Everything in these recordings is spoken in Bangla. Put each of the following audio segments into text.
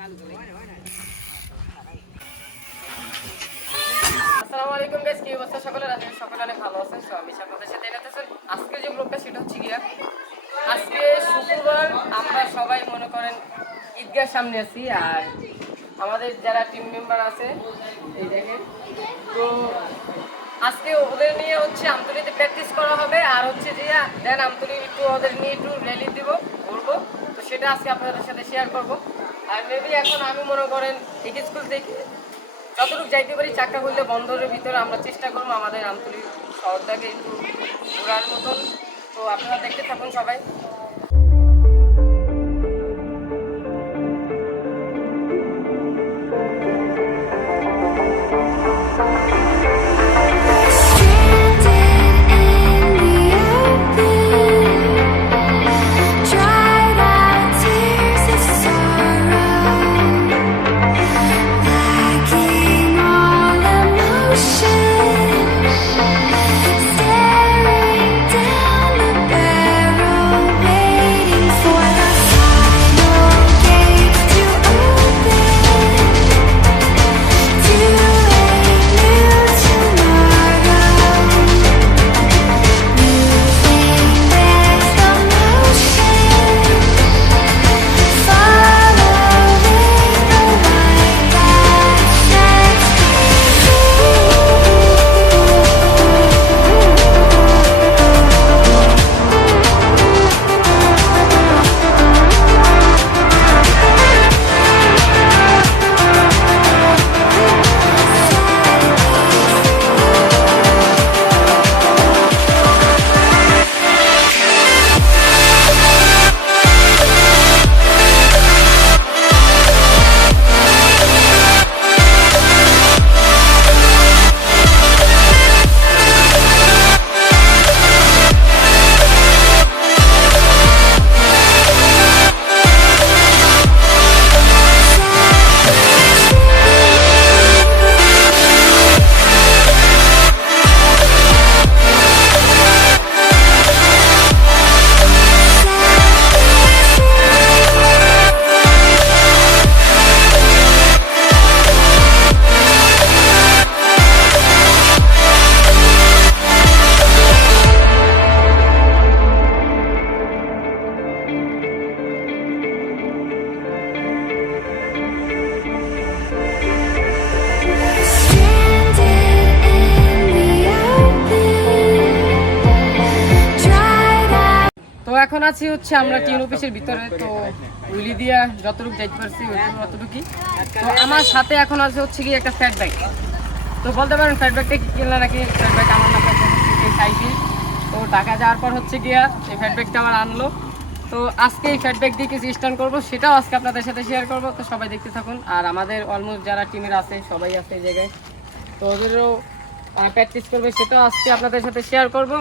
আসসালামু আলাইকুম গাইস, কি অবস্থা সকলের? আজকে সকলে অনেক ভালো আছেন। তো আমি আপনাদের সাথে এনেতেছি আজকে যে ব্লগটা, সেটা হচ্ছে গিয়া আজকে শুক্রবার, আমরা সবাই মনে করেন ঈদগাহর সামনে আছি। আর আমাদের যারা টিম মেম্বার আছে এই দেখেন, তো আজকে ওদের নিয়ে হচ্ছে আমতলিতে প্র্যাকটিস করা হবে। আর হচ্ছে যে দেন আমতলি একটু ওদের নিয়ে একটু র্যালি দিব, ঘুরবো। তো সেটা আজকে আপনাদের সাথে শেয়ার করব। আর মেবি এখন আমি মনে করেন এই স্কুল থেকে যতটুকু যাইতে পারি চাকা হইলে বন্দরের ভিতরে আমরা চেষ্টা করবো আমাদের আমতলি শহরটাকে একটু ঘোরার মতন। তো আপনারা দেখতে থাকুন সবাই। তো এখন আছি হচ্ছে আমরা টিন অফিসের ভিতরে। তো উইলি দিয়া যতটুকু যাইতে পারছি অতটুকুই। তো আমার সাথে এখন আছে হচ্ছে কি একটা ফ্যাট ব্যাগ। তো বলতে পারেন ফ্যাট ব্যাগটা কিনলে নাকি? ফ্যাট ব্যাগ আমার না, সাইকেল। তো ঢাকা যাওয়ার পর হচ্ছে গিয়া এই ফ্যাট ব্যাগটা আমার আনলো। তো আজকে এই ফ্যাট ব্যাগ দিয়ে কিছু স্টান্ট করবো, সেটাও আজকে আপনাদের সাথে শেয়ার করবো। তো সবাই দেখতে থাকুন। আর আমাদের অলমোস্ট যারা টিমের আছে সবাই আছে এই জায়গায়, তো ওদেরও প্র্যাকটিস করবে, সেটাও আজকে আপনাদের সাথে শেয়ার করবো।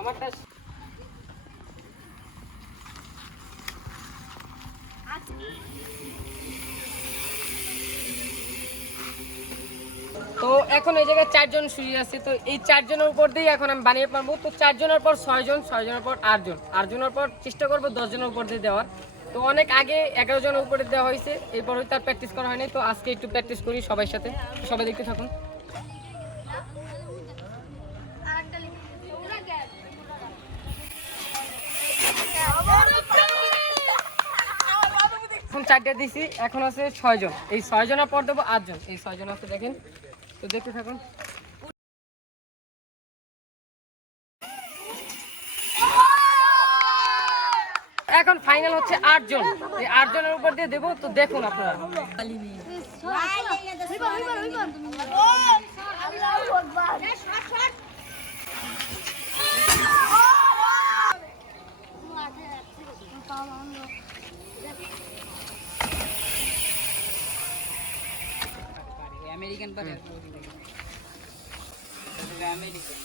আমারটা তো এখন এই জায়গায় 4 জন শুয়ে আছে। তো এই 4 জনের উপর দিয়ে এখন আমি বানিয়ে পারবো। তো 4 জনের পর 6 জন, 6 জনের পর 8 জন, 8 জনের পর চেষ্টা করবো 10 জনের উপর দিয়ে দেওয়ার। তো অনেক আগে 11 জনের উপরে দেওয়া হয়েছে, এরপর হয়তো আর প্র্যাকটিস করা হয়নি। তো আজকে একটু প্র্যাকটিস করি সবার সাথে, সবাই দেখতে থাকুন। এখন 4টা দিছি, এখন আছে 6 জন। এই 6 জনের পর দেবো 8 জন। এই 6 জন আছে দেখেন, তো দেখতে থাকুন। এখন ফাইনাল হচ্ছে 8 জন, এই 8 জনের উপর দিয়ে দেবো। তো দেখুন আপনারা আমেরিকান পারে আমেরিকান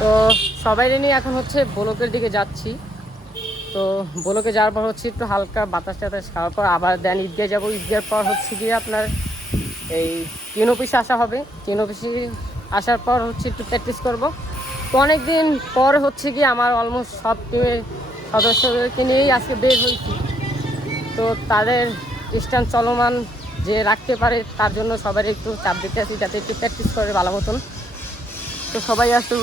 তো সবাই নিয়ে এখন হচ্ছে ব্লকের দিকে যাচ্ছি। তো ব্লকে যাওয়ার পর হচ্ছে একটু হালকা বাতাস টাতাস খাওয়ার পর আবার দেন ঈদগাহ যাবো। ঈদগার পর হচ্ছে গিয়ে আপনার এই তিন অফিসে আসা হবে। তিন অফিসে আসার পর হচ্ছে একটু প্র্যাকটিস করব। তো অনেক দিন পর হচ্ছে গিয়ে আমার অলমোস্ট সব টিমের সদস্যদেরকে নিয়েই আজকে বের হয়েছি। তো তাদের স্ট্যান্ড চলমান যে রাখতে পারে তার জন্য সবাই একটু চাপ দিতে আসি, যাতে একটু প্র্যাকটিস করে ভালো মতন। তো সবাই আসতে